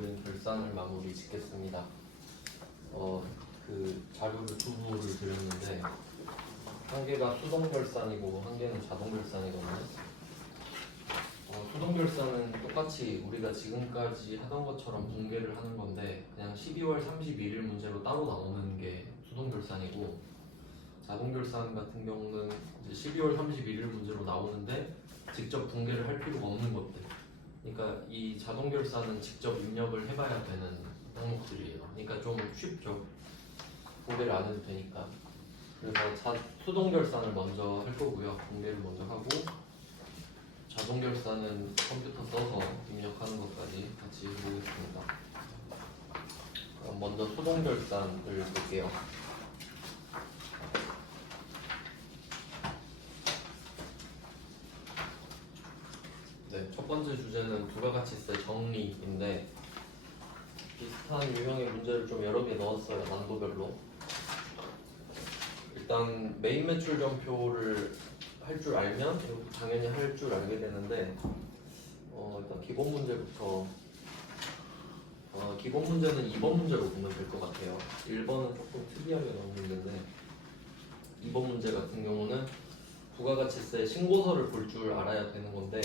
오늘은 결산을 마무리 짓겠습니다. 그 자료를 두 부를 드렸는데 한 개가 수동 결산이고 한 개는 자동 결산이거든요. 수동 결산은 똑같이 우리가 지금까지 하던 것처럼 분개를 하는 건데 그냥 12월 31일 문제로 따로 나오는 게 수동 결산이고, 자동 결산 같은 경우는 이제 12월 31일 문제로 나오는데 직접 분개를 할 필요가 없는 것들. 그러니까 이 자동 결산은 직접 입력을 해봐야 되는 항목들이에요. 그러니까 좀 쉽죠. 분개를 안 해도 되니까. 그래서 수동 결산을 먼저 할 거고요. 분개를 먼저 하고, 자동 결산은 컴퓨터 써서 입력하는 것까지 같이 해보겠습니다. 그럼 먼저 수동 결산을 볼게요. 네, 첫 번째 주제는 부가가치세 정리인데 비슷한 유형의 문제를 좀 여러 개 넣었어요. 난도별로. 일단 메인 매출 전표를 할 줄 알면 당연히 할 줄 알게 되는데, 일단 기본 문제부터. 기본 문제는 2번 문제로 보면 될 것 같아요. 1번은 조금 특이하게 나온 문제인데, 2번 문제 같은 경우는 부가가치세 신고서를 볼 줄 알아야 되는 건데,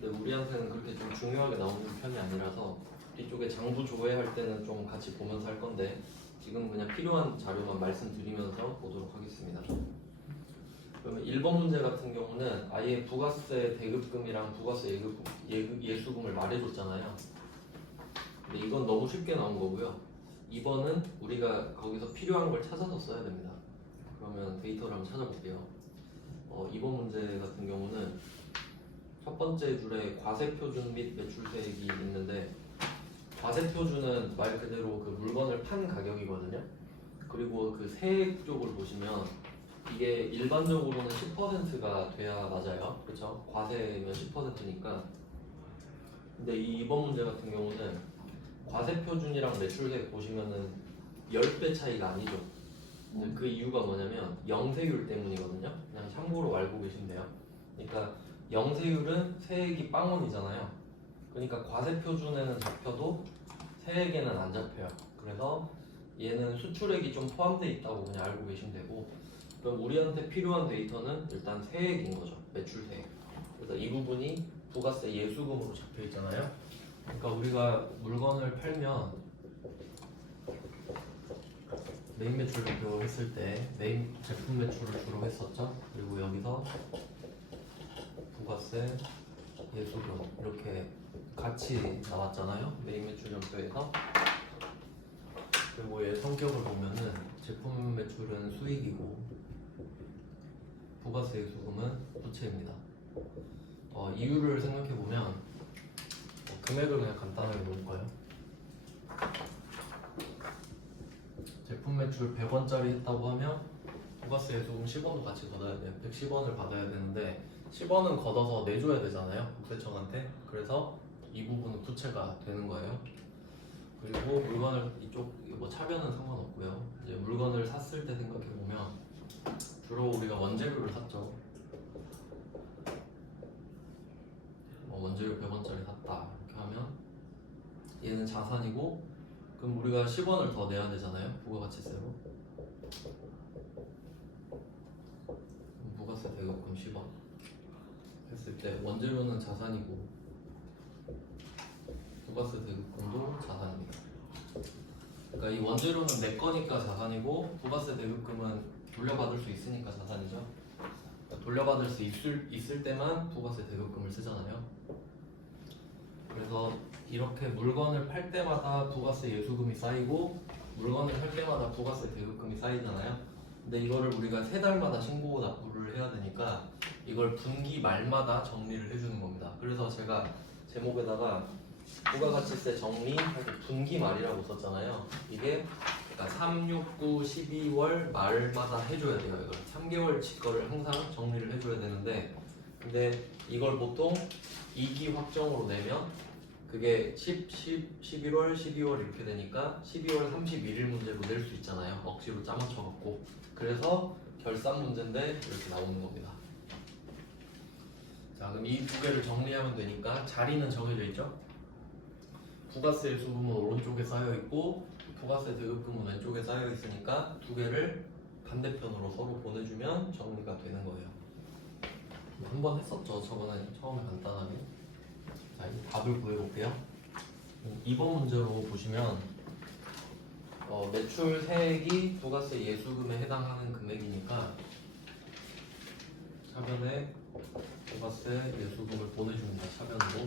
근데 우리한테는 그렇게 좀 중요하게 나오는 편이 아니라서 뒤쪽에 장부 조회할 때는 좀 같이 보면서 할 건데, 지금 그냥 필요한 자료만 말씀드리면서 보도록 하겠습니다. 그러면 1번 문제 같은 경우는 아예 부가세 대급금이랑 부가세 예수금을 말해줬잖아요. 근데 이건 너무 쉽게 나온 거고요. 2번은 우리가 거기서 필요한 걸 찾아서 써야 됩니다. 그러면 데이터를 한번 찾아볼게요. 2번 문제 같은 경우는 첫 번째 줄에 과세표준 및 매출세액이 있는데, 과세표준은 말 그대로 그 물건을 판 가격이거든요. 그리고 그 세액 쪽을 보시면 이게 일반적으로는 10%가 돼야 맞아요. 그렇죠? 과세면 10%니까. 근데 이 2번 문제 같은 경우는 과세표준이랑 매출세액 보시면은 10배 차이가 아니죠. 그 이유가 뭐냐면 영세율 때문이거든요. 그냥 참고로 알고 계시면 돼요. 그러니까 영세율은 세액이 빵원이잖아요. 그러니까 과세표준에는 잡혀도 세액에는 안 잡혀요. 그래서 얘는 수출액이 좀 포함되어 있다고 그냥 알고 계시면 되고, 그럼 우리한테 필요한 데이터는 일단 세액인 거죠. 매출세액. 그래서 이 부분이 부가세 예수금으로 잡혀 있잖아요. 그러니까 우리가 물건을 팔면 메인 매출 발표 했을 때 메인 제품 매출을 주로 했었죠. 그리고 여기서 부가세 예수금 이렇게 같이 나왔잖아요. 메인 매출 전표에서. 그리고 얘 성격을 보면은 제품 매출은 수익이고 부가세 예수금은 부채입니다. 이유를 생각해 보면 금액을 그냥 간단하게 놓을까요? 제품 매출 100원짜리 했다고 하면 부가세 예수금 10원도 같이 걷어야 돼요. 110원을 받아야 되는데 10원은 걷어서 내줘야 되잖아요, 국세청한테. 그래서 이 부분은 부채가 되는 거예요. 그리고 물건을 이쪽 뭐 차변은 상관없고요. 이제 물건을 샀을 때 생각해 보면 주로 우리가 원재료를 샀죠. 원재료 100원짜리 샀다 이렇게 하면 얘는 자산이고, 그럼 우리가 10원을 더 내야 되잖아요, 부가가치세로. 부가세 대급금 10원 했을 때 원재료는 자산이고 부가세 대급금도 자산입니다. 그러니까 이 원재료는 내 거니까 자산이고 부가세 대급금은 돌려받을 수 있으니까 자산이죠. 그러니까 돌려받을 수 있을 때만 부가세 대급금을 쓰잖아요. 그래서 이렇게 물건을 팔 때마다 부가세 예수금이 쌓이고 물건을 팔 때마다 부가세 대급금이 쌓이잖아요. 근데 이거를 우리가 3달마다 신고 납부를 해야 되니까 이걸 분기 말마다 정리를 해주는 겁니다. 그래서 제가 제목에다가 부가가치세 정리하고 분기 말이라고 썼잖아요. 이게 그러니까 3, 6, 9, 12월 말마다 해줘야 돼요. 이걸 3개월치 거를 항상 정리를 해줘야 되는데, 근데 이걸 보통 2기 확정으로 내면 그게 11월, 12월 이렇게 되니까 12월 31일 문제로 낼 수 있잖아요. 억지로 짜맞춰갖고. 그래서 결산 문제인데 이렇게 나오는 겁니다. 자, 그럼 이 두 개를 정리하면 되니까 자리는 정해져 있죠. 부가세 예수금은 오른쪽에 쌓여 있고 부가세 대급금은 왼쪽에 쌓여 있으니까 두 개를 반대편으로 서로 보내주면 정리가 되는 거예요. 한 번 했었죠. 저번에 처음에 간단하게. 자, 이제 답을 구해볼게요. 2번 문제로 보시면 매출 세액이 부가세 예수금에 해당하는 금액이니까 차변에 부가세 예수금을 보내줍니다. 차변으로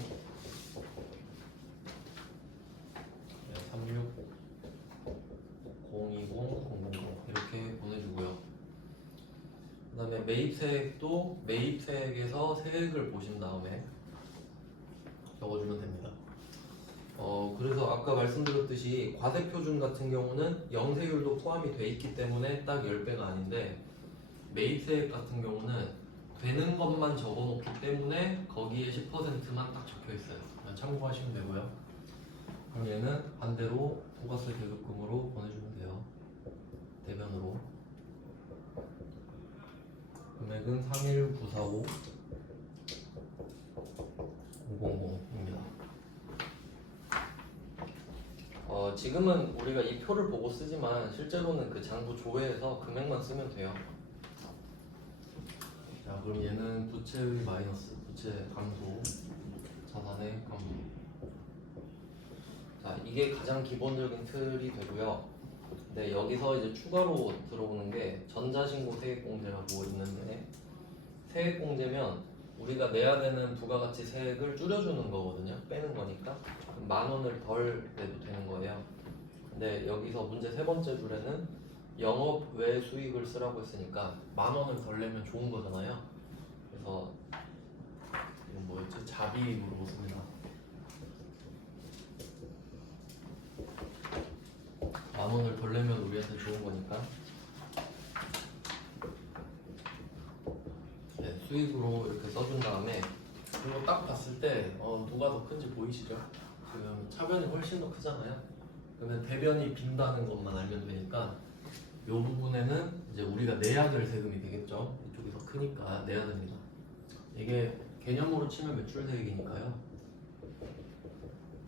36 020 000 이렇게 보내주고요. 그 다음에 매입세액도 매입세액에서 세액을 보신 다음에 적어주면 됩니다. 그래서 아까 말씀드렸듯이 과세표준 같은 경우는 영세율도 포함이 돼 있기 때문에 딱 10배가 아닌데 매입세액 같은 경우는 되는 것만 적어놓기 때문에 거기에 10%만 딱 적혀 있어요. 참고하시면 되고요. 그럼 얘는 반대로 부가세 대급금으로 보내주면 돼요. 대변으로. 금액은 31945 500입니다. 지금은 우리가 이 표를 보고 쓰지만 실제로는 그 장부 조회에서 금액만 쓰면 돼요. 자, 그럼 얘는 부채의 마이너스, 부채 감소, 자산의 감소. 자, 이게 가장 기본적인 틀이 되고요. 네, 여기서 이제 추가로 들어오는 게 전자신고 세액공제라고 있는데, 세액공제면 우리가 내야 되는 부가가치 세액을 줄여주는 거거든요. 빼는 거니까 10,000원을 덜 내도 되는 거예요. 근데 여기서 문제 세 번째 줄에는 영업 외 수익을 쓰라고 했으니까 10,000원을 덜 내면 좋은 거잖아요. 그래서 이건 뭐였지? 자비익으로 씁니다. 10,000원을 덜 내면 우리한테 좋은 거니까. 네, 수익으로 이렇게 써준 다음에 그리고 딱 봤을 때 누가 더 큰지 보이시죠? 지금 차변이 훨씬 더 크잖아요. 그러면 대변이 빈다는 것만 알면 되니까 이 부분에는 이제 우리가 내야 될 세금이 되겠죠. 이쪽이 더 크니까 내야 됩니다. 이게 개념으로 치면 매출세액이니까요.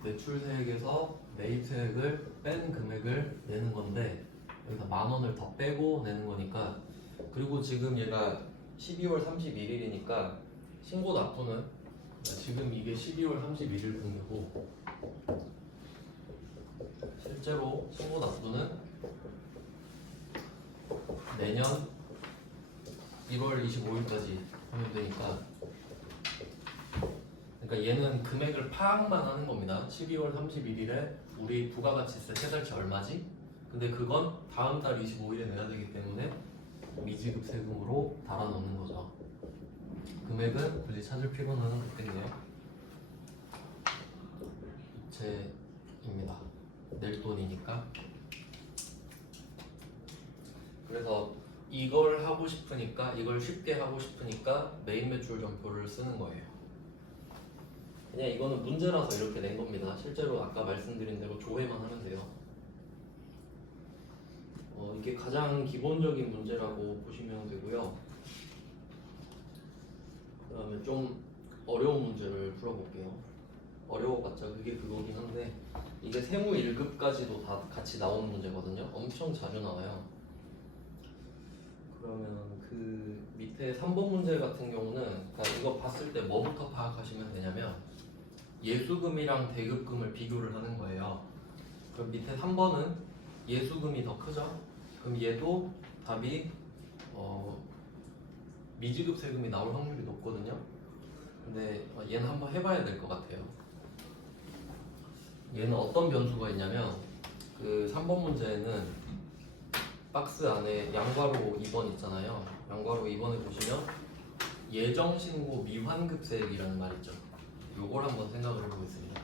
매출세액에서 매입세액을 뺀 금액을 내는 건데 여기서 10,000원을 더 빼고 내는 거니까. 그리고 지금 얘가 12월 31일이니까 신고 납부는 지금 이게 12월 31일 분이고 실제로 신고 납부는 내년 1월 25일까지 하면 되니까, 그러니까 얘는 금액을 파악만 하는 겁니다. 12월 31일에 우리 부가가치세 세 달치 얼마지? 근데 그건 다음 달 25일에 내야 되기 때문에 미지급 세금으로 달아 넣는 거죠. 금액은 굳이 찾을 필요는 없겠네요. 이체입니다. 낼 돈이니까. 그래서 이걸 하고 싶으니까, 이걸 쉽게 하고 싶으니까 매입 매출 전표를 쓰는 거예요. 그냥 이거는 문제라서 이렇게 낸 겁니다. 실제로 아까 말씀드린 대로 조회만 하면 돼요. 이게 가장 기본적인 문제라고 보시면 되고요. 그 다음에 좀 어려운 문제를 풀어볼게요. 어려워봤자 그게 그거긴 한데 이게 세무 1급까지도 다 같이 나오는 문제거든요. 엄청 자주 나와요. 그러면 그 밑에 3번 문제 같은 경우는, 그러니까 이거 봤을 때 뭐부터 파악하시면 되냐면 예수금이랑 대급금을 비교를 하는 거예요. 그럼 밑에 3번은 예수금이 더 크죠? 그럼 얘도 답이 미지급 세금이 나올 확률이 높거든요. 근데 얘는 한번 해봐야 될 것 같아요. 얘는 어떤 변수가 있냐면 그 3번 문제에는 박스 안에 양괄호 2번 있잖아요. 양괄호 2번에 보시면 예정신고 미환급세액이라는 말 있죠. 요걸 한번 생각을 해보겠습니다.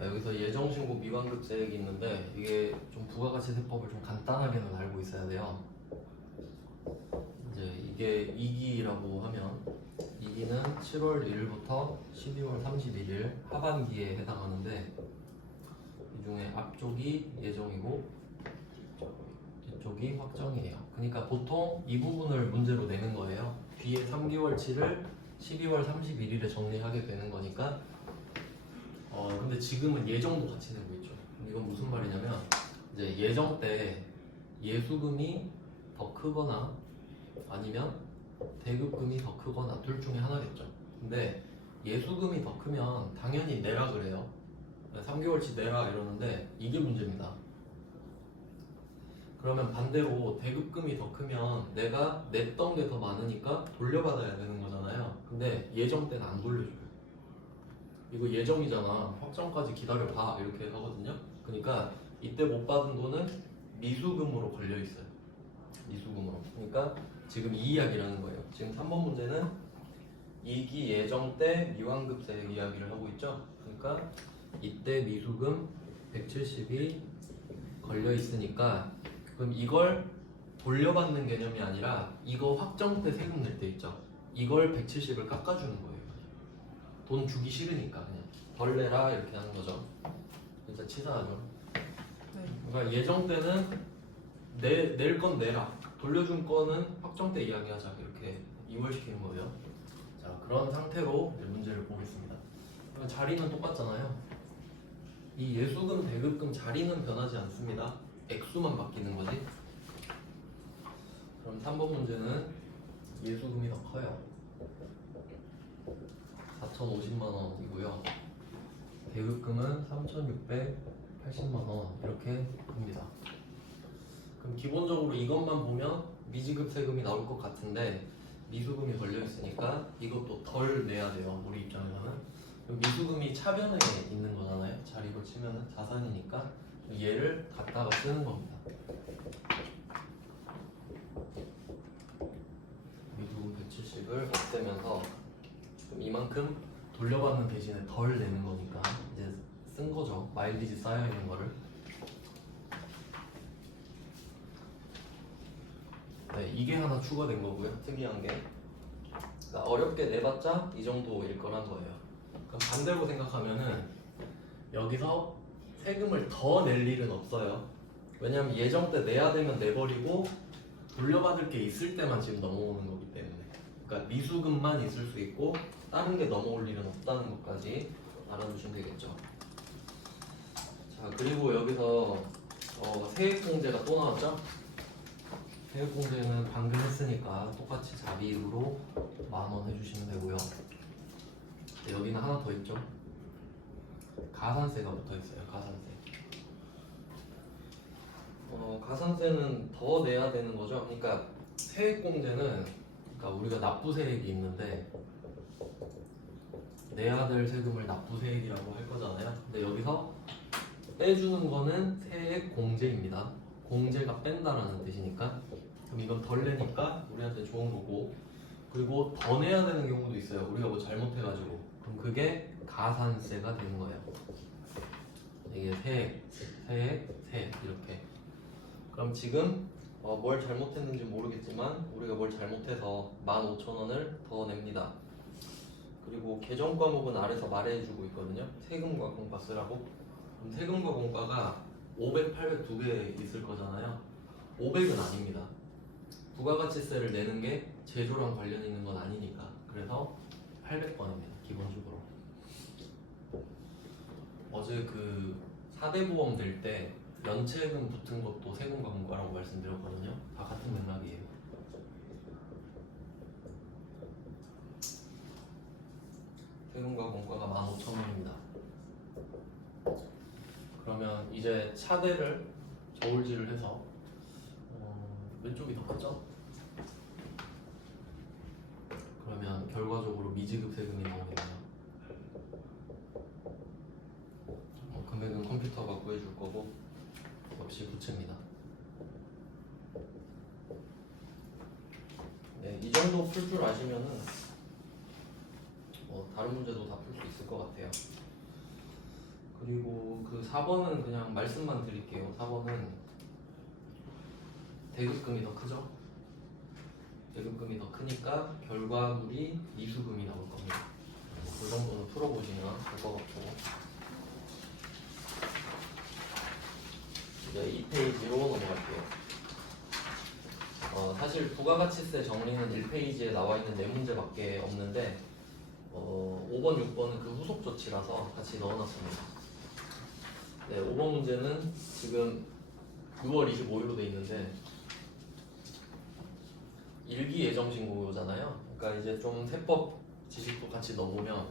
여기서 예정신고 미환급세액이 있는데 이게 좀 부가가치세법을 좀 간단하게는 알고 있어야 돼요. 이제 이게 2기라고 하면 2기는 7월 1일부터 12월 31일 하반기에 해당하는데 이 중에 앞쪽이 예정이고 기록이 확정이에요. 그러니까 보통 이 부분을 문제로 내는 거예요. 뒤에 3개월치를 12월 31일에 정리하게 되는 거니까 근데 지금은 예정도 같이 내고 있죠. 이건 무슨 말이냐면 이제 예정 때 예수금이 더 크거나 아니면 대급금이 더 크거나 둘 중에 하나겠죠. 근데 예수금이 더 크면 당연히 내라 그래요. 3개월치 내라 이러는데 이게 문제입니다. 그러면 반대로 대급금이 더 크면 내가 냈던 게 더 많으니까 돌려받아야 되는 거잖아요. 근데 예정 때는 안 돌려줘요. 이거 예정이잖아. 확정까지 기다려봐 이렇게 하거든요. 그러니까 이때 못 받은 돈은 미수금으로 걸려 있어요. 미수금으로. 그러니까 지금 이 이야기라는 거예요. 지금 3번 문제는 2기 예정 때 미환급세액 이야기를 하고 있죠. 그러니까 이때 미수금 170이 걸려 있으니까 그럼 이걸 돌려받는 개념이 아니라 이거 확정 때 세금 낼 때 있죠. 이걸 170을 깎아주는 거예요. 돈 주기 싫으니까 그냥 덜 내라 이렇게 하는 거죠. 진짜 치사하죠. 네. 그러니까 예정 때는 낼 건 내라. 돌려준 거는 확정 때 이야기하자 이렇게 이월시키는 거예요. 자 그런 상태로 이제 문제를 보겠습니다. 그러면 자리는 똑같잖아요. 이 예수금, 대급금 자리는 변하지 않습니다. 액수만 바뀌는 거지. 그럼 3번 문제는 예수금이 더 커요. 4,050만 원이고요. 대급금은 3,680만 원 이렇게 봅니다. 그럼 기본적으로 이것만 보면 미지급 세금이 나올 것 같은데 미수금이 걸려 있으니까 이것도 덜 내야 돼요. 우리 입장에서는. 그럼 미수금이 차변에 있는 거잖아요. 자리로 치면 자산이니까 얘를 갖다가 쓰는 겁니다. 미수금 170을 없애면서 그럼 이만큼 돌려받는 대신에 덜 내는 거니까 이제 쓴 거죠. 마일리지 쌓여 있는 거를. 네, 이게 하나 추가된 거고요. 특이한 게. 그러니까 어렵게 내봤자 이 정도일 거란 거예요. 그럼 반대로 생각하면은 여기서 세금을 더 낼 일은 없어요. 왜냐면 예정 때 내야 되면 내버리고 돌려받을 게 있을 때만 지금 넘어오는 거기 때문에. 그러니까 미수금만 있을 수 있고 다른 게 넘어올 일은 없다는 것까지 알아두시면 되겠죠. 자 그리고 여기서 세액공제가 또 나왔죠? 세액공제는 방금 했으니까 똑같이 자비로 10,000원 해주시면 되고요. 여기는 하나 더 있죠. 가산세가 붙어 있어요. 가산세. 가산세는 더 내야 되는 거죠. 그러니까 세액공제는 그러니까 우리가 납부세액이 있는데 내야 될 세금을 납부세액이라고 할 거잖아요. 근데 여기서 빼주는 거는 세액공제입니다. 공제가 뺀다라는 뜻이니까 그럼 이건 덜 내니까 우리한테 좋은 거고 그리고 더 내야 되는 경우도 있어요. 우리가 뭐 잘못해가지고 그럼 그게 가산세가 되는 거예요. 이게 세액 이렇게. 그럼 지금 뭘 잘못했는지 모르겠지만 우리가 뭘 잘못해서 15,000원을 더 냅니다. 그리고 계정 과목은 아래서 말해주고 있거든요. 세금과 공과 쓰라고. 그럼 세금과 공과가 500, 800 두 개 있을 거잖아요. 500은 아닙니다. 부가가치세를 내는 게 제조랑 관련 있는 건 아니니까. 그래서 800번입니다. 기본적으로. 어제 그 4대 보험 낼 때 연체금 붙은 것도 세금과 공과라고 말씀드렸거든요. 다 같은 맥락이에요. 세금과 공과가 15,000원입니다. 그러면 이제 차대를 저울질을 해서 왼쪽이 더 크죠? 그러면 결과적으로 미지급 세금이 나오겠네요. 금액은 컴퓨터가 구해줄 거고 역시 부채입니다. 네, 이 정도 풀 줄 아시면은 다른 문제도 다 풀 수 있을 것 같아요. 그리고 그 4번은 그냥 말씀만 드릴게요. 4번은 대급금이 더 크죠? 대급금이 더 크니까 결과물이 미수금이 나올 겁니다. 그 정도는 풀어보시면 될 것 같고 이제 2페이지로 넘어갈게요. 사실 부가가치세 정리는 1페이지에 나와 있는 네 문제밖에 없는데 5번, 6번은 그 후속 조치라서 같이 넣어놨습니다. 네, 5번 문제는 지금 6월 25일로 돼 있는데 일기 예정 신고잖아요. 그러니까 이제 좀 세법 지식도 같이 넣어보면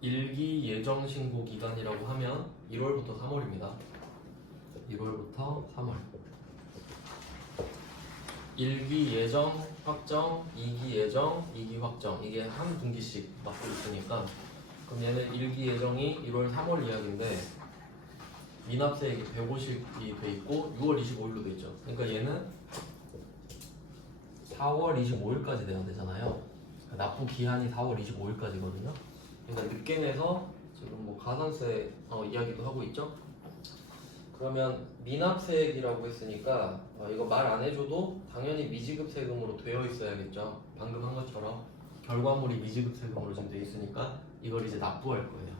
일기 예정 신고 기간이라고 하면 1월부터 3월입니다. 1월부터 3월. 1기 예정 확정, 2기 예정, 2기 확정. 이게 한 분기씩 맡고 있으니까 그럼 얘는 1기 예정이 1월 3월 이야기인데 미납세액이 150이 돼 있고 6월 25일로 돼 있죠. 그러니까 얘는 4월 25일까지 내야 되잖아요. 납부 기한이 4월 25일까지거든요. 그러니까 늦게 내서 지금 뭐 가산세 이야기도 하고 있죠. 그러면 미납세액이라고 했으니까 이거 말 안 해줘도 당연히 미지급 세금으로 되어 있어야겠죠. 방금 한 것처럼 결과물이 미지급 세금으로 지금 되어 있으니까 이걸 이제 납부할 거예요.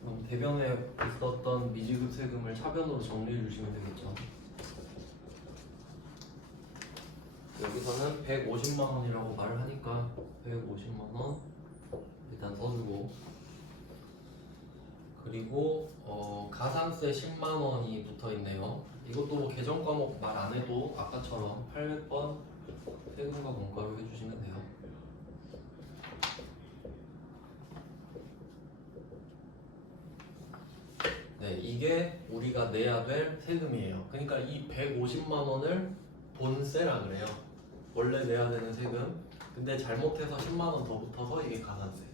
그럼 대변에 있었던 미지급 세금을 차변으로 정리해 주시면 되겠죠. 여기서는 150만 원이라고 말을 하니까 150만 원 일단 써주고, 그리고 가산세 10만 원이 붙어 있네요. 이것도 뭐 계정 과목 말 안 해도 아까처럼 800번 세금과 공과로 해주시면 돼요. 네, 이게 우리가 내야 될 세금이에요. 그러니까 이 150만 원을 본세라 그래요. 원래 내야 되는 세금. 근데 잘못해서 10만 원 더 붙어서 이게 가산세.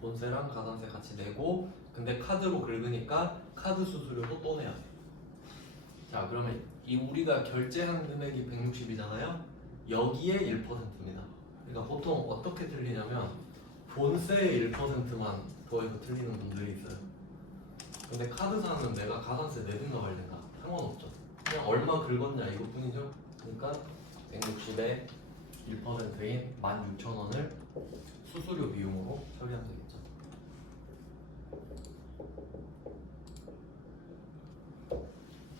본세랑 가산세 같이 내고, 근데 카드로 긁으니까 카드 수수료도 또 내야 돼. 자, 그러면 이 우리가 결제한 금액이 160이잖아요. 여기에 1%입니다. 그러니까 보통 어떻게 틀리냐면 본세의 1%만 더해서 틀리는 분들이 있어요. 근데 카드사는 내가 가산세 내든가 말든가 상관없죠. 그냥 얼마 긁었냐 이것뿐이죠. 그러니까 160에 1%인 16,000원을 수수료 비용으로 처리하면 되겠죠.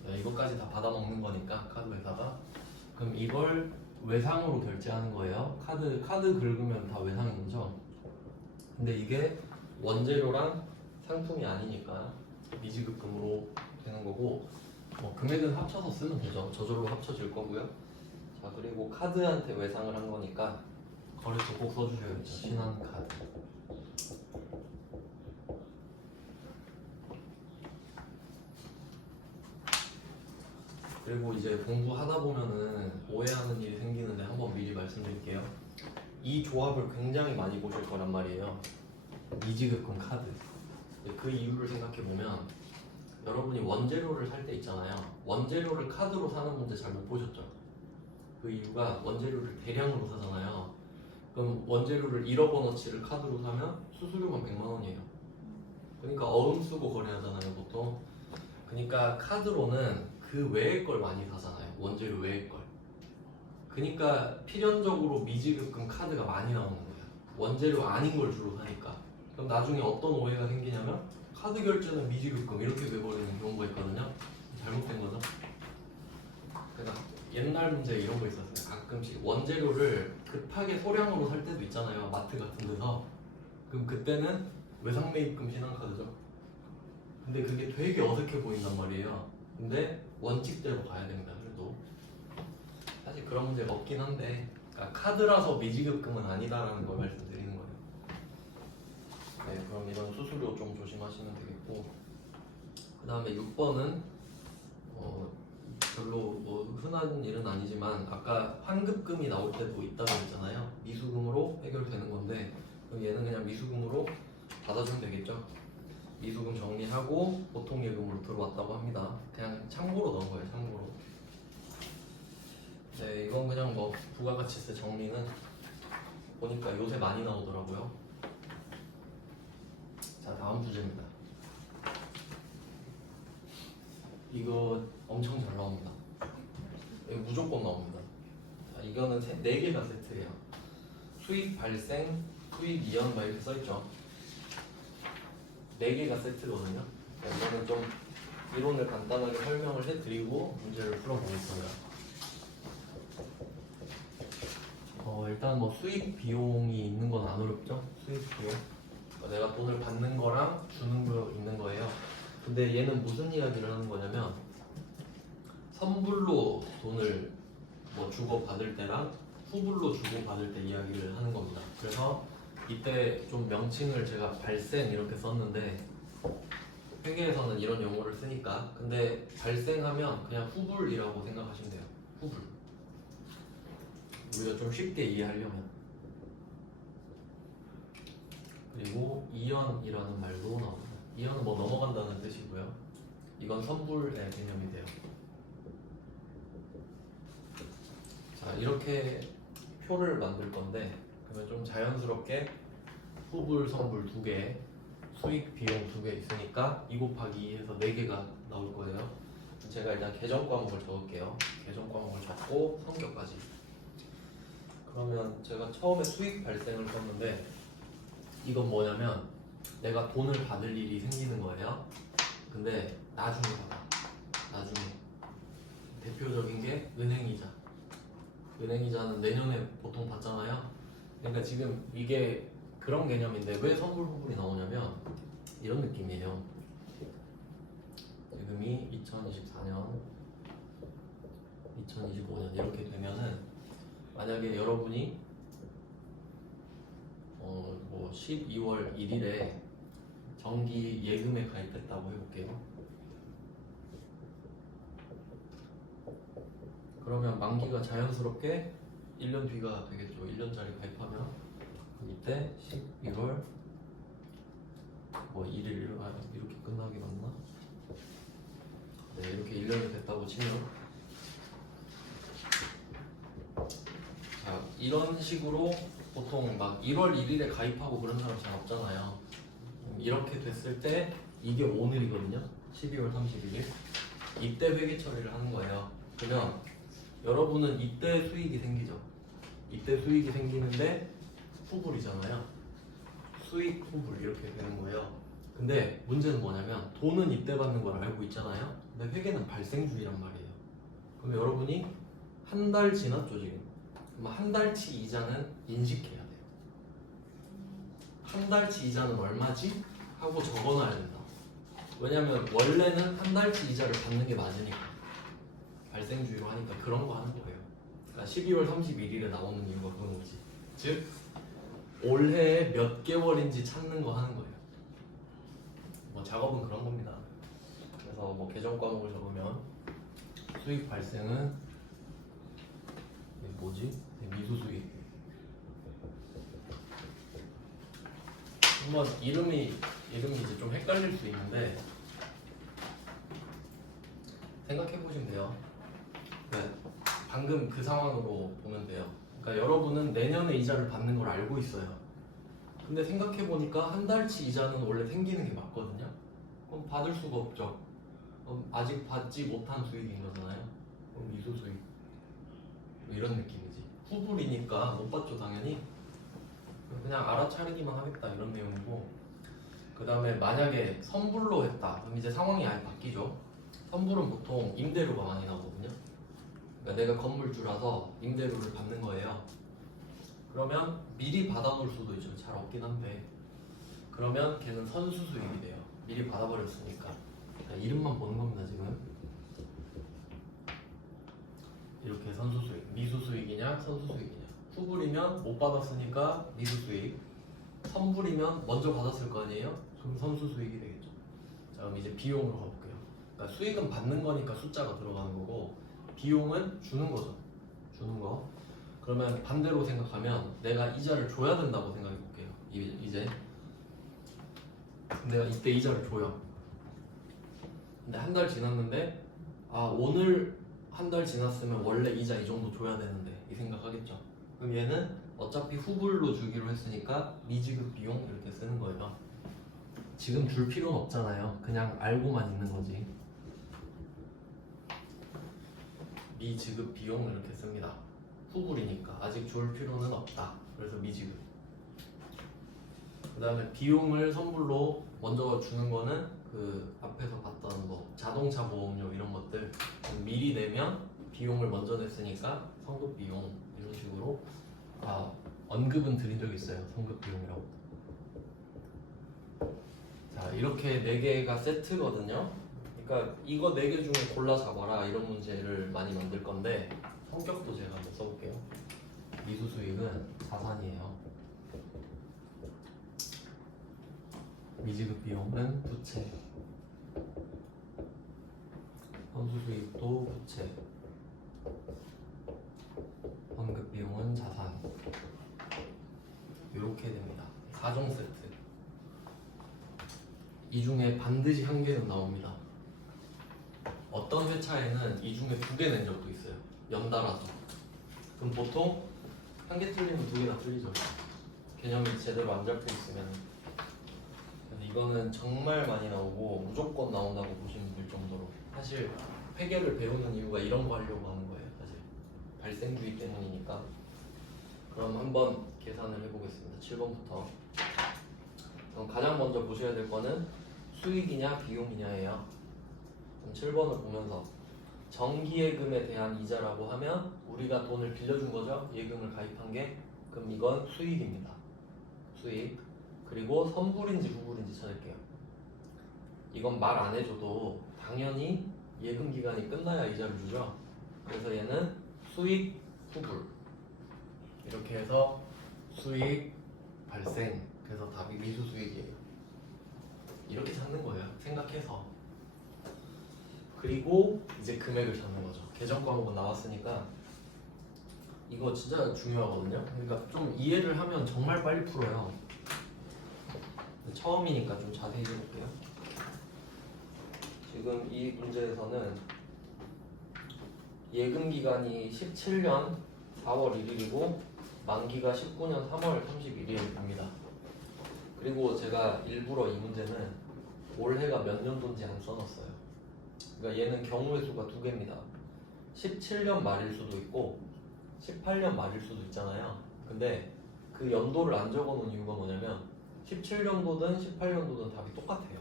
네, 이것까지 다 받아먹는 거니까 카드 회사가. 그럼 이걸 외상으로 결제하는 거예요. 카드 긁으면 다 외상인 거죠. 근데 이게 원재료랑 상품이 아니니까 미지급금으로 되는 거고, 금액은 합쳐서 쓰면 되죠. 저절로 합쳐질 거고요. 자, 그리고 카드한테 외상을 한 거니까 거래처 꼭 써주셔야겠죠. 신한카드. 그리고 이제 공부하다 보면은 오해하는 일이 생기는데 한번 미리 말씀드릴게요. 이 조합을 굉장히 많이 보실 거란 말이에요. 미지급금 카드. 그 이유를 생각해 보면 여러분이 원재료를 살 때 있잖아요. 원재료를 카드로 사는 문제 잘 못 보셨죠? 그 이유가 원재료를 대량으로 사잖아요. 그럼 원재료를 1억 원어치를 카드로 사면 수수료만 100만 원이에요. 그러니까 어음 쓰고 거래하잖아요, 보통. 그러니까 카드로는 그 외의 걸 많이 사잖아요. 원재료 외의 걸. 그러니까 필연적으로 미지급금 카드가 많이 나오는 거예요. 원재료 아닌 걸 주로 사니까. 그럼 나중에 어떤 오해가 생기냐면 카드 결제는 미지급금 이렇게 돼버리는 경우가 있거든요. 잘못된 거죠. 그러니까 옛날 문제 이런 거 있었어요. 가끔씩 원재료를 급하게 소량으로 살 때도 있잖아요. 마트 같은 데서. 그럼 그때는 외상매입금 신한카드죠. 근데 그게 되게 어색해 보인단 말이에요. 근데 원칙대로 가야 됩니다. 그래도 사실 그런 문제가 없긴 한데, 그러니까 카드라서 미지급금은 아니다라는 걸 말씀드리는 거예요. 네, 그럼 이런 수수료 좀 조심하시면 되겠고, 그 다음에 6번은 별로 뭐 흔한 일은 아니지만 아까 환급금이 나올 때도 있다고 했잖아요. 미수금으로 해결되는 건데, 그럼 얘는 그냥 미수금으로 받아주면 되겠죠. 미수금 정리하고 보통예금으로 들어왔다고 합니다. 그냥 참고로 넣은 거예요. 참고로. 네, 이건 그냥 뭐 부가가치세 정리는 보니까 요새 많이 나오더라고요. 자, 다음 주제입니다. 이거 엄청 잘 나옵니다. 이거 무조건 나옵니다. 자, 이거는 4개가 세트예요. 수익 발생, 수익 이연 막 이렇게 써있죠. 4개가 세트거든요. 이거는 좀 이론을 간단하게 설명을 해드리고 문제를 풀어보겠습니다. 일단 뭐 수익 비용이 있는 건 안 어렵죠? 수익 비용. 내가 돈을 받는 거랑 주는 거 있는 거예요. 근데 얘는 무슨 이야기를 하는 거냐면 선불로 돈을 뭐 주고 받을 때랑 후불로 주고 받을 때 이야기를 하는 겁니다. 그래서 이때 좀 명칭을 제가 발생 이렇게 썼는데 회계에서는 이런 용어를 쓰니까 근데 발생하면 그냥 후불이라고 생각하시면 돼요. 후불. 우리가 좀 쉽게 이해하려면. 그리고 이연이라는 말도 나옵니다. 이연은 뭐 넘어간다는 뜻이고요. 이건 선불의 개념이 돼요. 자, 이렇게 표를 만들 건데 그러면 좀 자연스럽게 후불, 선불 두 개, 수익, 비용 두 개 있으니까 2 곱하기 2에서 4개가 나올 거예요. 제가 일단 계정 과목을 적을게요. 계정 과목을 적고 성격까지. 그러면 제가 처음에 수익 발생을 썼는데 이건 뭐냐면 내가 돈을 받을 일이 생기는 거예요. 근데 나중에 받아. 나중에. 대표적인 게 은행이자. 은행이자는 내년에 보통 받잖아요. 그러니까 지금 이게 그런 개념인데 왜 선불 후불이 나오냐면 이런 느낌이에요. 지금이 2024년, 2025년 이렇게 되면은 만약에 여러분이 뭐 12월 1일에 정기 예금에 가입했다고 해볼게요. 그러면 만기가 자연스럽게 1년 뒤가 되겠죠. 1년짜리 가입하면 이때 12월 뭐 1일 이렇게 끝나게 맞나? 네, 이렇게 1년이 됐다고 치면 자, 이런 식으로 보통 막 1월 1일에 가입하고 그런 사람 잘 없잖아요. 이렇게 됐을 때 이게 오늘이거든요. 12월 31일. 이때 회계 처리를 하는 거예요. 그러면 여러분은 이때 수익이 생기죠. 이때 수익이 생기는데 후불이잖아요. 수익 후불 이렇게 되는 거예요. 근데 문제는 뭐냐면 돈은 이때 받는 걸 알고 있잖아요. 근데 회계는 발생주의란 말이에요. 그럼 여러분이 한 달 지났죠 지금. 그럼 한 달치 이자는 인식해야 돼요. 한 달치 이자는 얼마지? 하고 적어놔야 된다. 왜냐면 원래는 한 달치 이자를 받는 게 맞으니까. 발생주의로 하니까 그런 거 하는 거예요. 그러니까 12월 31일에 나오는 이유가 그런 거지. 즉 올해 몇 개월인지 찾는 거 하는 거예요. 뭐 작업은 그런 겁니다. 그래서 뭐 계정 과목을 적으면 수익 발생은 뭐지? 미수 수익. 한번 이름이 이제 좀 헷갈릴 수 있는데 생각해 보시면 돼요. 네, 방금 그 상황으로 보면 돼요. 그러니까 여러분은 내년에 이자를 받는 걸 알고 있어요. 근데 생각해 보니까 한 달치 이자는 원래 생기는 게 맞거든요. 그럼 받을 수가 없죠. 그럼 아직 받지 못한 수익인 거잖아요. 그럼 미수 수익. 뭐 이런 느낌이지. 후불이니까 못 받죠 당연히. 그냥 알아차리기만 하겠다 이런 내용이고. 그 다음에 만약에 선불로 했다. 그럼 이제 상황이 아예 바뀌죠. 선불은 보통 임대료가 많이 나오거든요. 그러니까 내가 건물주라서 임대료를 받는 거예요. 그러면 미리 받아놓을 수도 있죠. 잘 없긴 한데. 그러면 걔는 선수 수익이 돼요. 미리 받아버렸으니까. 자, 이름만 보는 겁니다 지금. 이렇게 선수 수익. 미수 수익이냐 선수 수익이냐. 후불이면 못 받았으니까 미수 수익. 선불이면 먼저 받았을 거 아니에요? 그럼 선수 수익이 되겠죠. 자, 그럼 이제 비용으로 가볼게요. 그러니까 수익은 받는 거니까 숫자가 들어가는 거고 비용은 주는 거죠. 주는 거. 그러면 반대로 생각하면 내가 이자를 줘야 된다고 생각해 볼게요. 이제 내가 이때 이자를 줘요. 근데 한 달 지났는데 오늘 한 달 지났으면 원래 이자 이 정도 줘야 되는데 이 생각하겠죠. 그럼 얘는 어차피 후불로 주기로 했으니까 미지급 비용 이렇게 쓰는 거예요. 지금 줄 필요는 없잖아요. 그냥 알고만 있는 거지. 미지급 비용 이렇게 씁니다. 후불이니까 아직 줄 필요는 없다. 그래서 미지급. 그 다음에 비용을 선불로 먼저 주는 거는 그 앞에서 봤던 뭐 자동차 보험료 이런 것들 미리 내면 비용을 먼저 냈으니까 성급 비용 이런 식으로 언급은 드린 적이 있어요. 성급 비용이라고. 자, 이렇게 4개가 세트거든요. 그러니까 이거 4개 중에 골라 잡아라 이런 문제를 많이 만들 건데 성격도 제가 한번 써볼게요. 미수 수익은 자산이에요. 미지급 비용은 부채. 선수 수익도 부채. 환급 비용은 자산. 이렇게 됩니다. 4종 세트. 이 중에 반드시 한 개는 나옵니다. 어떤 회차에는 이 중에 2개 낸 적도 있어요. 연달아서. 그럼 보통 한 개 틀리면 2개 다 틀리죠. 개념이 제대로 안 잡혀 있으면. 근데 이거는 정말 많이 나오고 무조건 나온다고 보시면 될 정도로. 사실 회계를 배우는 이유가 이런 거 하려고 하는 거예요. 사실 발생주의 때문이니까. 그럼 한번 계산을 해보겠습니다. 7번부터. 그럼 가장 먼저 보셔야 될 거는 수익이냐 비용이냐예요. 그럼 7번을 보면서 정기예금에 대한 이자라고 하면 우리가 돈을 빌려준 거죠. 예금을 가입한 게. 그럼 이건 수익입니다. 수익. 그리고 선불인지 후불인지 찾을게요. 이건 말 안 해줘도 당연히 예금 기간이 끝나야 이자를 주죠. 그래서 얘는 수익 후불. 이렇게 해서 수익 발생. 그래서 답이 미수 수익이에요. 이렇게 찾는 거예요. 생각해서. 그리고 이제 금액을 찾는 거죠. 계정 과목은 나왔으니까 이거 진짜 중요하거든요. 그러니까 좀 이해를 하면 정말 빨리 풀어요. 처음이니까 좀 자세히 해볼게요. 지금 이 문제에서는 예금 기간이 17년 4월 1일이고 만기가 19년 3월 31일입니다. 그리고 제가 일부러 이 문제는 올해가 몇 년도인지 안 써놨어요. 그러니까 얘는 경우의 수가 2개입니다. 17년 말일 수도 있고 18년 말일 수도 있잖아요. 근데 그 연도를 안 적어놓은 이유가 뭐냐면 17년도든 18년도든 답이 똑같아요.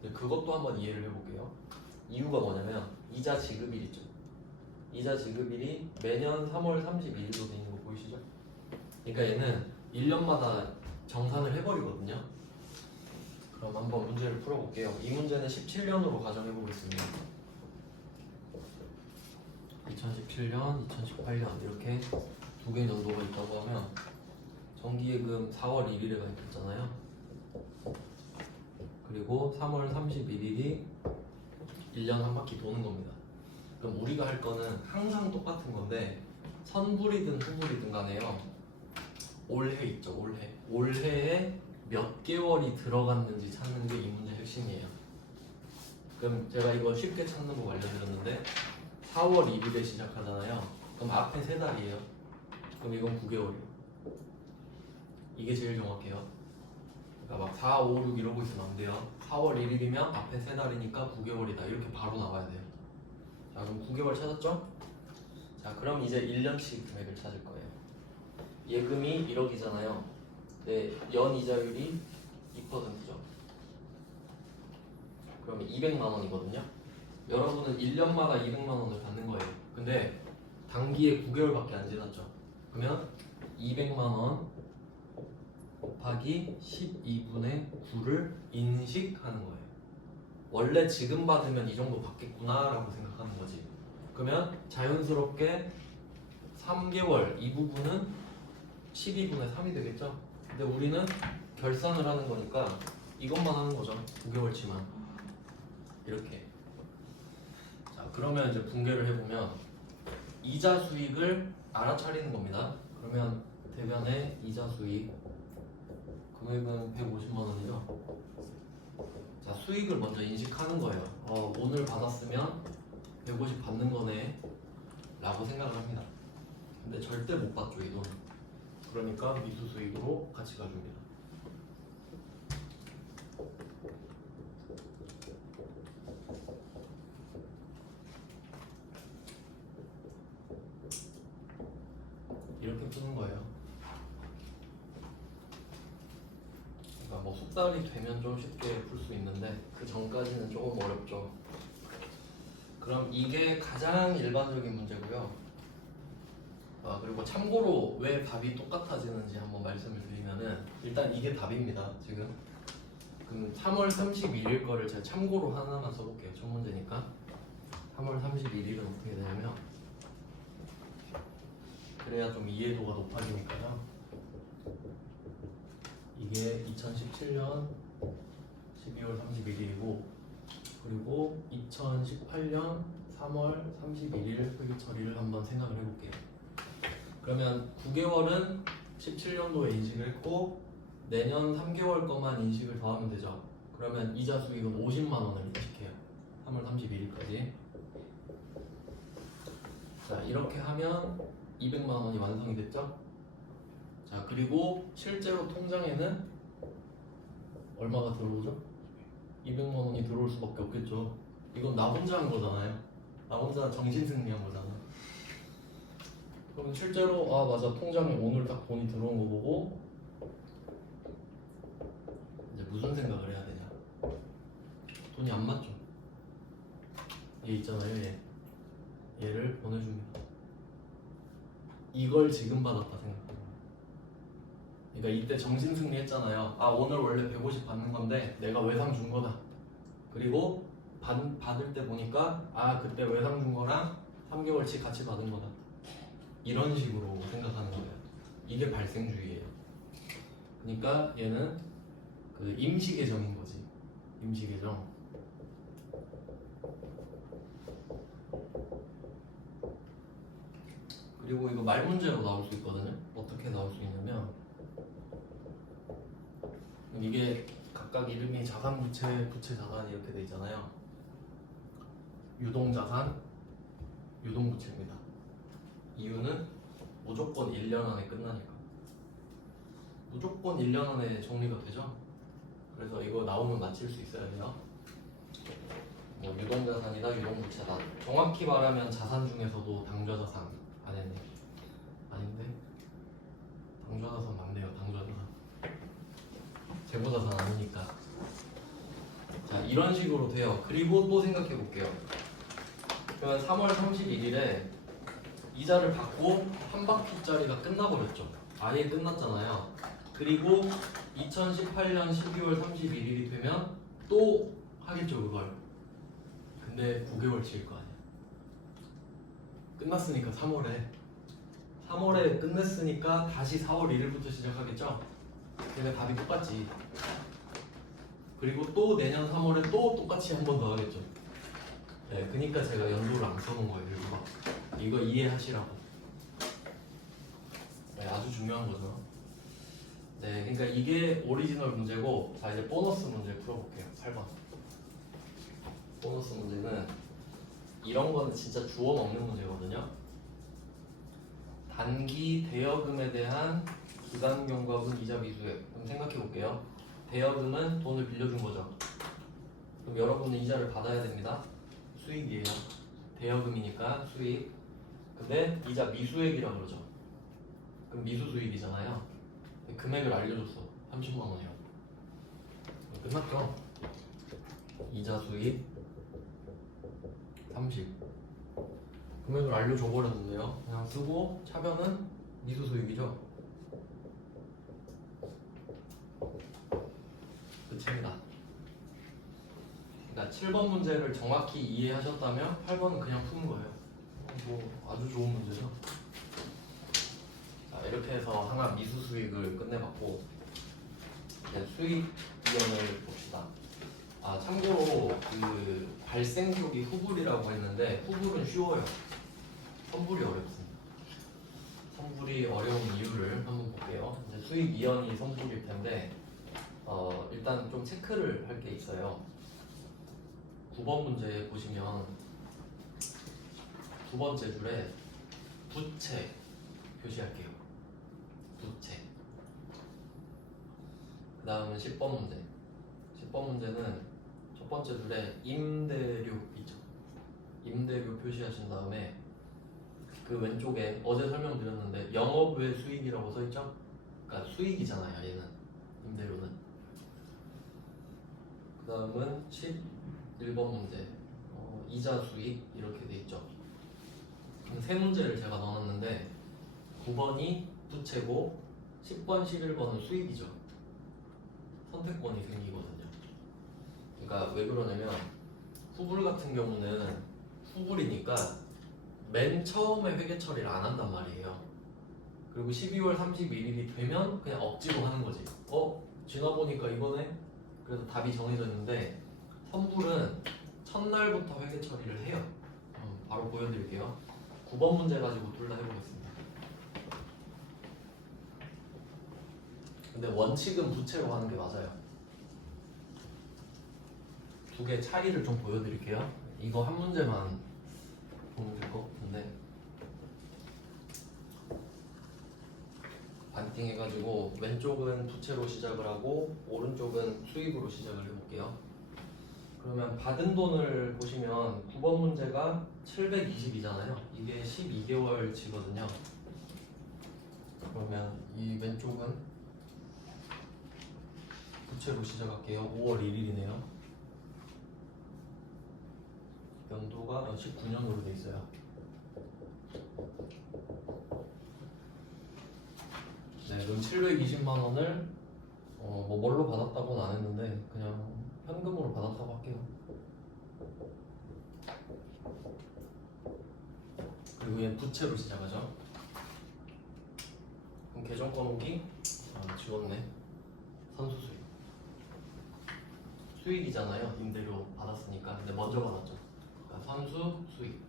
근데 그것도 한번 이해를 해볼게요. 이유가 뭐냐면 이자 지급일 있죠. 이자 지급일이 매년 3월 31일로 되어 있는 거 보이시죠? 그러니까 얘는 1년마다 정산을 해버리거든요. 그럼 한번 문제를 풀어볼게요. 이 문제는 17년으로 가정해보겠습니다. 2017년, 2018년 이렇게 2개 연도가 있다고 하면 정기예금 4월 1일에 가입했잖아요. 그리고 3월 31일이 1년 한 바퀴 도는 겁니다. 그럼 우리가 할 거는 항상 똑같은 건데 선불이든 후불이든 간에요. 올해 있죠, 올해. 올해에 몇 개월이 들어갔는지 찾는 게 이 문제의 핵심이에요. 그럼 제가 이거 쉽게 찾는 법 알려드렸는데 4월 1일에 시작하잖아요. 그럼 앞에 3달이에요. 그럼 이건 9개월이에요. 이게 제일 정확해요. 그러니까 막 4, 5, 6 이러고 있으면 안 돼요. 4월 1일이면 앞에 3달이니까 9개월이다. 이렇게 바로 나와야 돼요. 자, 그럼 9개월 찾았죠? 자, 그럼 이제 1년치 금액을 찾을 거예요. 예금이 1억이잖아요. 네, 연 이자율이 2%죠. 그러면 200만 원이거든요. 여러분은 1년마다 200만 원을 받는 거예요. 근데 단기에 9개월밖에 안 지났죠. 그러면 200만 원 곱하기 12분의 9를 인식하는 거예요. 원래 지금 받으면 이 정도 받겠구나 라고 생각하는 거지. 그러면 자연스럽게 3개월 이 부분은 12분의 3이 되겠죠. 근데 우리는 결산을 하는 거니까 이것만 하는 거죠. 9개월치만 이렇게. 자, 그러면 이제 분개를 해보면 이자 수익을 알아차리는 겁니다. 그러면 대변의 이자 수익 금액은 150만 원이죠. 자, 수익을 먼저 인식하는 거예요. 오늘 받았으면 150 받는 거네 라고 생각을 합니다. 근데 절대 못 받죠, 이 돈. 그러니까 미수 수익으로 같이 가줍니다. 이렇게 푸는 거예요. 그러니까 뭐 달이 되면 좀 쉽게 풀 수 있는데 그 전까지는 조금 어렵죠. 그럼 이게 가장 일반적인 문제고요. 그리고 참고로 왜 답이 똑같아지는지 한번 말씀을 드리면은 일단 이게 답입니다. 지금 그럼 3월 31일 거를 제가 참고로 하나만 써볼게요. 첫 문제니까 3월 31일은 어떻게 되냐면 그래야 좀 이해도가 높아지니까요. 이게 2017년 12월 31일이고 그리고 2018년 3월 31일 회계 처리를 한번 생각을 해볼게요. 그러면 9개월은 17년도에 인식을 했고 내년 3개월 것만 인식을 더하면 되죠. 그러면 이자 수익은 50만 원을 인식해요. 3월 31일까지. 자, 이렇게 하면 200만 원이 완성이 됐죠. 자, 그리고 실제로 통장에는 얼마가 들어오죠? 200만 원이 들어올 수밖에 없겠죠. 이건 나 혼자 한 거잖아요. 나 혼자 정신승리한 거잖아. 그럼 실제로 맞아, 통장에 오늘 딱 돈이 들어온 거 보고 이제 무슨 생각을 해야 되냐? 돈이 안 맞죠? 얘 있잖아요, 얘를 보내줍니다. 이걸 지금 받았다 생각해요. 그러니까 이때 정신승리 했잖아요. 오늘 원래 150 받는 건데 내가 외상 준 거다. 그리고 받을 때 보니까 그때 외상 준 거랑 3개월치 같이 받은 거다. 이런 식으로 생각하는 거예요. 이게 발생주의예요. 그러니까 얘는 그 임시계정인 거지. 임시계정. 그리고 이거 말 문제로 나올 수 있거든요. 어떻게 나올 수 있냐면 이게 각각 이름이 자산부채, 부채자산 이렇게 돼 있잖아요. 유동자산, 유동부채입니다. 이유는 무조건 1년 안에 끝나니까. 무조건 1년 안에 정리가 되죠. 그래서 이거 나오면 맞힐 수 있어야 돼요. 뭐 유동자산이다, 유동부채다. 정확히 말하면 자산 중에서도 당좌자산 아닌데 당좌자산 맞네요. 당좌자산 재고자산 아니니까. 자, 이런 식으로 돼요. 그리고 또 생각해 볼게요. 그러면 3월 31일에 이자를 받고 한 바퀴짜리가 끝나버렸죠. 아예 끝났잖아요. 그리고 2018년 12월 31일이 되면 또 하겠죠, 그걸. 근데 9개월치일 거 아니야. 끝났으니까 3월에 끝냈으니까 다시 4월 1일부터 시작하겠죠. 그러니까 답이 똑같지. 그리고 또 내년 3월에 또 똑같이 한 번 더 하겠죠. 네, 그러니까 제가 연도를 안 써놓은 거예요, 일부러. 이거 이해하시라고. 네, 아주 중요한 거죠. 네, 그러니까 이게 오리지널 문제고, 자 이제 보너스 문제 풀어볼게요. 8번. 보너스 문제는 이런 거는 진짜 주워 먹는 문제거든요. 단기 대여금에 대한 기간 경과금 이자 미수액. 그럼 생각해 볼게요. 대여금은 돈을 빌려준 거죠. 그럼 여러분은 이자를 받아야 됩니다. 수익이에요. 대여금이니까 수익. 근데 이자 미수액이라고 그러죠. 그럼 미수 수익이잖아요. 금액을 알려줬어. 30만 원이요. 끝났죠. 이자 수익 30. 금액을 알려줘 버렸는데요. 그냥 쓰고 차변은 미수 수익이죠. 끝입니다. 그러니까 7번 문제를 정확히 이해하셨다면 8번은 그냥 푸는 거예요. 뭐 아주 좋은 문제죠. 자, 이렇게 해서 하나 미수 수익을 끝내봤고 이제 수익 이연을 봅시다. 참고로 그 발생기록이 후불이라고 했는데 후불은 쉬워요. 선불이 어렵습니다. 선불이 어려운 이유를 한번 볼게요. 이제 수익 이연이 선불일 텐데 일단 좀 체크를 할 게 있어요. 9번 문제 보시면 두 번째 줄에 부채 표시할게요. 부채. 그 다음은 10번 문제. 10번 문제는 첫 번째 줄에 임대료 있죠. 임대료 표시하신 다음에 그 왼쪽에 어제 설명드렸는데 영업 외 수익이라고 써있죠. 그러니까 수익이잖아요, 얘는. 임대료는. 다음은 11번 문제. 이자 수익 이렇게 돼 있죠. 그럼 세 문제를 제가 넣어놨는데 9번이 부채고 10번, 11번은 수익이죠. 선택권이 생기거든요. 그러니까 왜 그러냐면 후불 같은 경우는 후불이니까 맨 처음에 회계 처리를 안 한단 말이에요. 그리고 12월 31일이 되면 그냥 억지로 하는 거지. 지나보니까 이거네? 그래서 답이 정해졌는데 선불은 첫날부터 회계 처리를 해요. 바로 보여드릴게요. 9번 문제 가지고 둘 다 해보겠습니다. 근데 원칙은 부채로 하는 게 맞아요. 두 개 차이를 좀 보여드릴게요. 이거 한 문제만 보면 될 것 같은데 반띵 해가지고 왼쪽은 부채로 시작을 하고 오른쪽은 수익으로 시작을 해볼게요. 그러면 받은 돈을 보시면 9번 문제가 720이잖아요. 이게 12개월치거든요. 그러면 이 왼쪽은 부채로 시작할게요. 5월 1일이네요. 연도가 19년으로 돼 있어요. 네, 그럼 720만 원을 뭘로 받았다고는 안 했는데 그냥 현금으로 받았다고 할게요. 그리고 얘는 부채로 시작하죠. 그럼 계정 과목이 지웠네. 선수 수익. 수익이잖아요. 임대료 받았으니까. 근데 먼저 받았죠. 그러니까 선수 수익.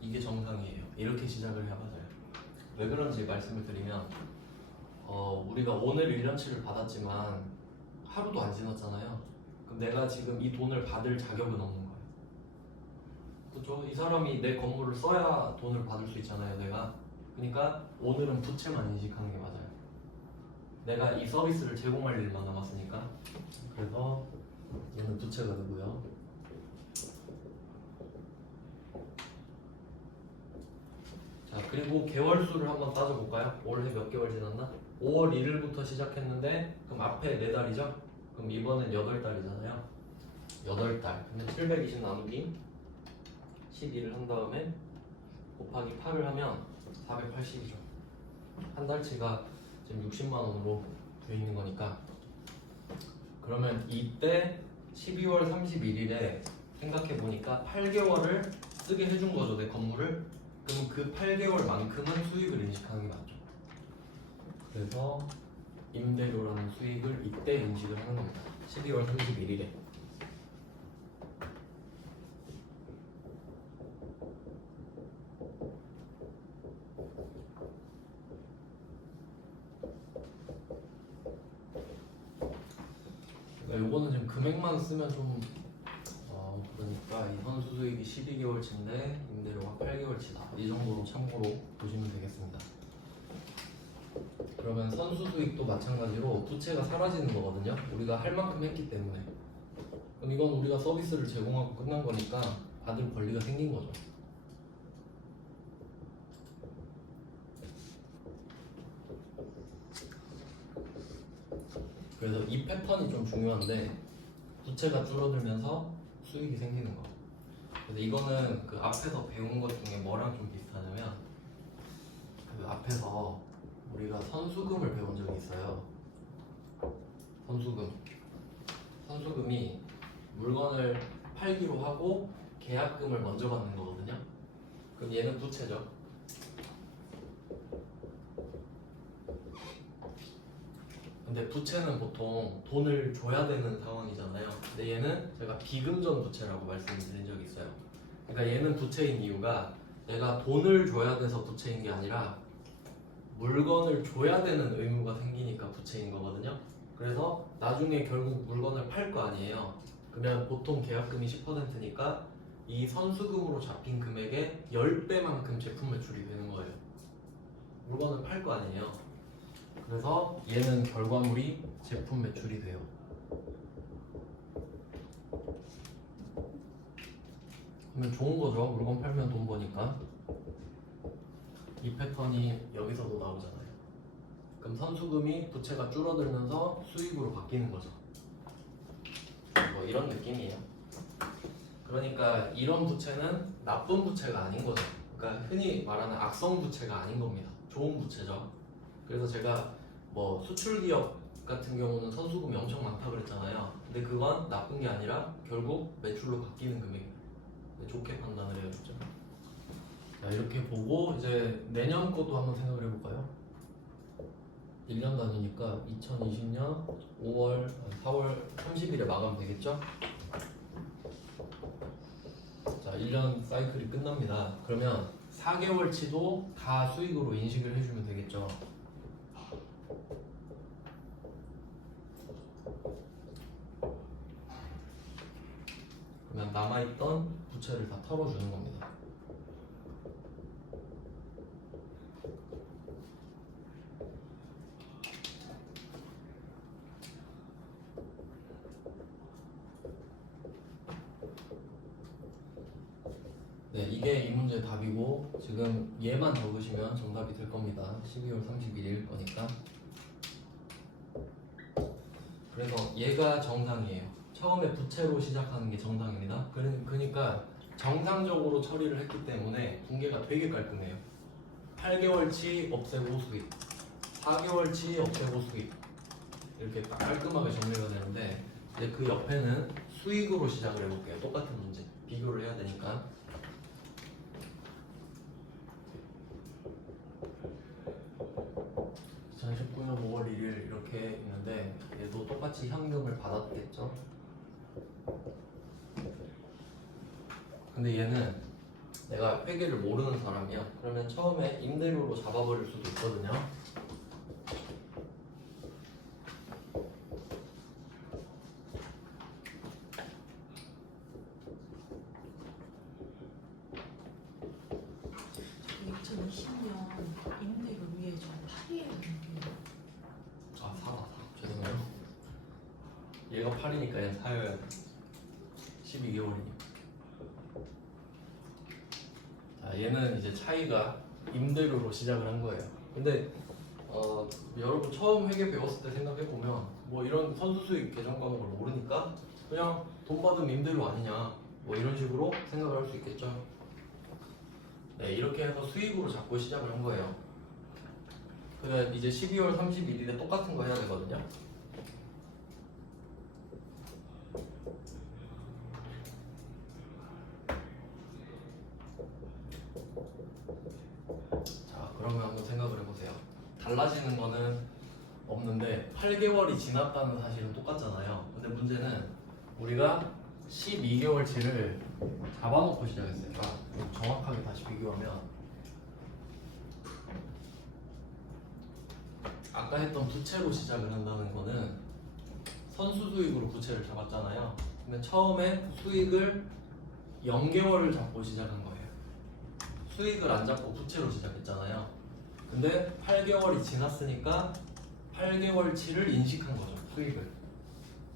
이게 정상이에요. 이렇게 시작을 해야 맞아요. 왜 그런지 말씀을 드리면 우리가 오늘 1년치를 받았지만 하루도 안 지났잖아요. 그럼 내가 지금 이 돈을 받을 자격은 없는 거예요. 그렇죠? 이 사람이 내 건물을 써야 돈을 받을 수 있잖아요. 내가. 그러니까 오늘은 부채만 인식하는 게 맞아요. 내가 이 서비스를 제공할 일만 남았으니까. 그래서 얘는 부채가 되고요. 자, 그리고 개월 수를 한번 따져볼까요? 올해 몇 개월 지났나? 5월 1일부터 시작했는데 그럼 앞에 4달이죠? 그럼 이번엔 8달이잖아요. 8달. 근데 720 나누기 12를 한 다음에 곱하기 8을 하면 480이죠. 한 달치가 지금 60만 원으로 되어 있는 거니까. 그러면 이때 12월 31일에 생각해 보니까 8개월을 쓰게 해준 거죠, 내 건물을. 그럼 그 8개월만큼은 수익을 인식하는 게 맞죠. 그래서 임대료라는 수익을 이때 인식을 하는 겁니다. 12월 31일에. 요거는 지금 금액만 쓰면 좀 그러니까 이 선수 수익이 12개월치인데 임대료가 8개월치다. 이 정도로 참고로 보시면 되겠습니다. 그러면 선수 수익도 마찬가지로 부채가 사라지는 거거든요. 우리가 할 만큼 했기 때문에. 그럼 이건 우리가 서비스를 제공하고 끝난 거니까 받을 권리가 생긴 거죠. 그래서 이 패턴이 좀 중요한데 부채가 줄어들면서 수익이 생기는 거. 그래서 이거는 그 앞에서 배운 것 중에 뭐랑 좀 비슷하냐면 그 앞에서 우리가 선수금을 배운 적이 있어요. 선수금이 물건을 팔기로 하고 계약금을 먼저 받는 거거든요. 그럼 얘는 부채죠. 근데 부채는 보통 돈을 줘야 되는 상황이잖아요. 근데 얘는 제가 비금전 부채라고 말씀드린 적이 있어요. 그러니까 얘는 부채인 이유가 내가 돈을 줘야 돼서 부채인 게 아니라 물건을 줘야 되는 의무가 생기니까 부채인 거거든요. 그래서 나중에 결국 물건을 팔 거 아니에요. 그러면 보통 계약금이 10%니까 이 선수금으로 잡힌 금액의 10배만큼 제품 매출이 되는 거예요. 물건을 팔 거 아니에요. 그래서 얘는 결과물이 제품 매출이 돼요. 그러면 좋은 거죠. 물건 팔면 돈 버니까. 이 패턴이 여기서도 나오잖아요. 그럼 선수금이 부채가 줄어들면서 수익으로 바뀌는 거죠. 뭐 이런 느낌이에요. 그러니까 이런 부채는 나쁜 부채가 아닌 거죠. 그러니까 흔히 말하는 악성 부채가 아닌 겁니다. 좋은 부채죠. 그래서 제가 뭐 수출 기업 같은 경우는 선수금이 엄청 많다 그랬잖아요. 근데 그건 나쁜 게 아니라 결국 매출로 바뀌는 금액입니다. 좋게 판단을 해야겠죠. 자, 이렇게 보고 이제 내년 것도 한번 생각을 해볼까요? 1년 단위니까 2020년 4월 30일에 마감 되겠죠? 자, 1년 사이클이 끝납니다. 그러면 4개월치도 다 수익으로 인식을 해주면 되겠죠. 그러면 남아있던 부채를 다 털어주는 겁니다. 네, 이게 이 문제의 답이고 지금 얘만 적으시면 정답이 될 겁니다. 12월 31일 거니까. 그래서 얘가 정상이에요. 처음에 부채로 시작하는 게 정상입니다. 그러니까 정상적으로 처리를 했기 때문에 분계가 되게 깔끔해요. 8개월치 없애고 수익, 4개월치 없애고 수익, 이렇게 딱 깔끔하게 정리가 되는데 이제 그 옆에는 수익으로 시작을 해볼게요. 똑같은 문제 비교를 해야 되니까. 2019년 5월 1일 이렇게 있는데 얘도 똑같이 현금을 받았겠죠. 근데 얘는 내가 회계를 모르는 사람이야. 그러면 처음에 임대료로 잡아버릴 수도 있거든요. 얘가 8이니까 얘는 4여야 돼. 12개월이니까. 자, 얘는 이제 차이가 임대료로 시작을 한 거예요. 근데 여러분 처음 회계 배웠을 때 생각해보면 뭐 이런 선수 수익 계정 과목을 모르니까 그냥 돈 받으면 임대료 아니냐 뭐 이런 식으로 생각을 할 수 있겠죠. 네, 이렇게 해서 수익으로 잡고 시작을 한 거예요. 그래 이제 12월 31일에 똑같은 거 해야 되거든요. 자, 그러면 한번 생각을 해보세요. 달라지는 거는 없는데 8개월이 지났다는 사실은 똑같잖아요. 근데 문제는 우리가 12개월치를 잡아놓고 시작했어요. 그러니까 정확하게 다시 비교하면 아까 했던 부채로 시작을 한다는 거는 선수 수익으로 부채를 잡았잖아요. 근데 처음에 수익을 0개월을 잡고 시작한 거예요. 수익을 안 잡고 부채로 시작했잖아요. 근데 8개월이 지났으니까 8개월치를 인식한 거죠, 수익을.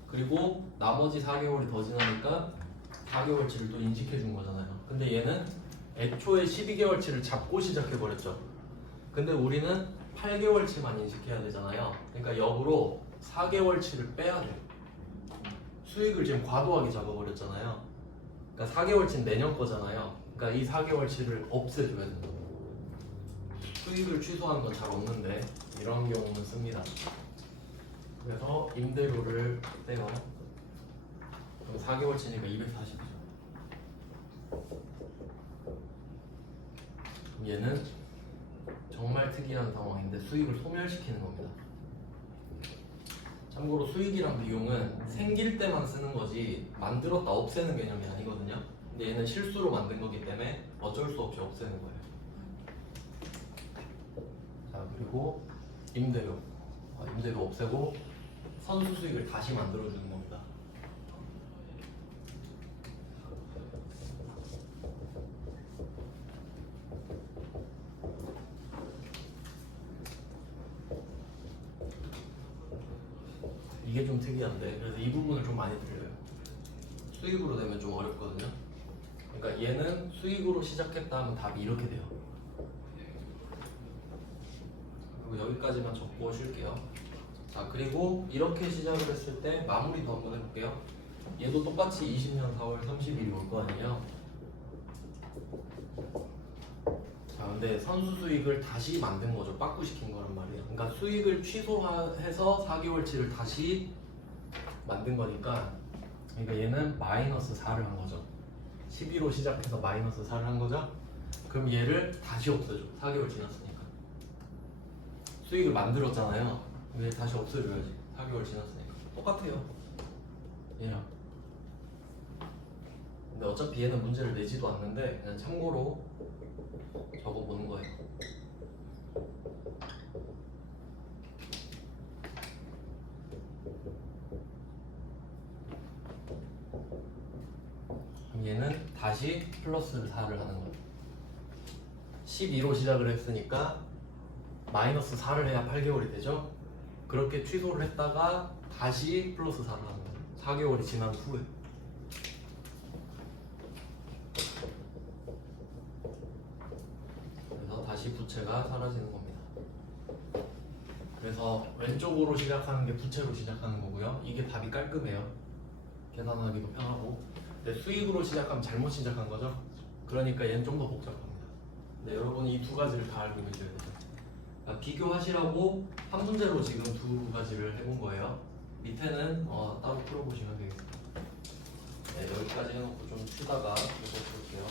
그리고 나머지 4개월이 더 지나니까 4개월치를 또 인식해 준 거잖아요. 근데 얘는 애초에 12개월치를 잡고 시작해버렸죠. 근데 우리는 8개월치만 인식해야 되잖아요. 그러니까 역으로 4개월치를 빼야 돼요. 수익을 지금 과도하게 잡아버렸잖아요. 그러니까 4개월치는 내년 거잖아요. 그러니까 이 4개월치를 없애줘야 된다. 수익을 취소하는 건 잘 없는데 이런 경우는 씁니다. 그래서 임대료를 떼요. 그럼 4개월치니까 240이죠. 그럼 얘는 정말 특이한 상황인데 수익을 소멸시키는 겁니다. 참고로 수익이랑 비용은 생길 때만 쓰는 거지 만들었다 없애는 개념이 아니거든요. 근데 얘는 실수로 만든 거기 때문에 어쩔 수 없이 없애는 거예요. 자, 그리고 임대료 임대료 없애고 선수 수익을 다시 만들어주는 겁니다. 이게 좀 특이한데 그래서 이 부분을 좀 많이 들려요. 수익으로 되면 좀 어렵거든요. 그러니까 얘는 수익으로 시작했다 하면 답이 이렇게 돼요. 여기까지만 적고 쉴게요. 자, 그리고 이렇게 시작을 했을 때 마무리도 한번 해볼게요. 얘도 똑같이 20년 4월 30일이 올 거 아니에요. 자, 근데 선수 수익을 다시 만든 거죠. 빠꾸시킨 거란 말이에요. 그러니까 수익을 취소해서 4개월치를 다시 만든 거니까, 그러니까 얘는 마이너스 4를 한 거죠. 11로 시작해서 마이너스 4를 한 거죠. 그럼 얘를 다시 없애줘. 4개월 지났으니까. 수익을 만들었잖아요. 얘 다시 없애줘야지. 4개월 지났으니까. 똑같아요. 얘랑. 근데 어차피 얘는 문제를 내지도 않는데 그냥 참고로 적어보는 거예요. 그럼 얘는 다시 플러스 4를 하는 거예요. 12로 시작을 했으니까 마이너스 4를 해야 8개월이 되죠. 그렇게 취소를 했다가 다시 플러스 4를 하는 거예요. 4개월이 지난 후에. 그래서 다시 부채가 사라지는 겁니다. 그래서 왼쪽으로 시작하는 게 부채로 시작하는 거고요. 이게 답이 깔끔해요. 계산하기도 편하고. 근데 수익으로 시작하면 잘못 시작한 거죠. 그러니까 얘는 좀 더 복잡합니다. 근데 여러분이 이 두 가지를 다 알고 계셔야 돼요. 그러니까 비교하시라고 한 문제로 지금 두 가지를 해본 거예요. 밑에는 따로 풀어보시면 되겠습니다. 네, 여기까지 해놓고 좀 쉬다가 이거 볼게요.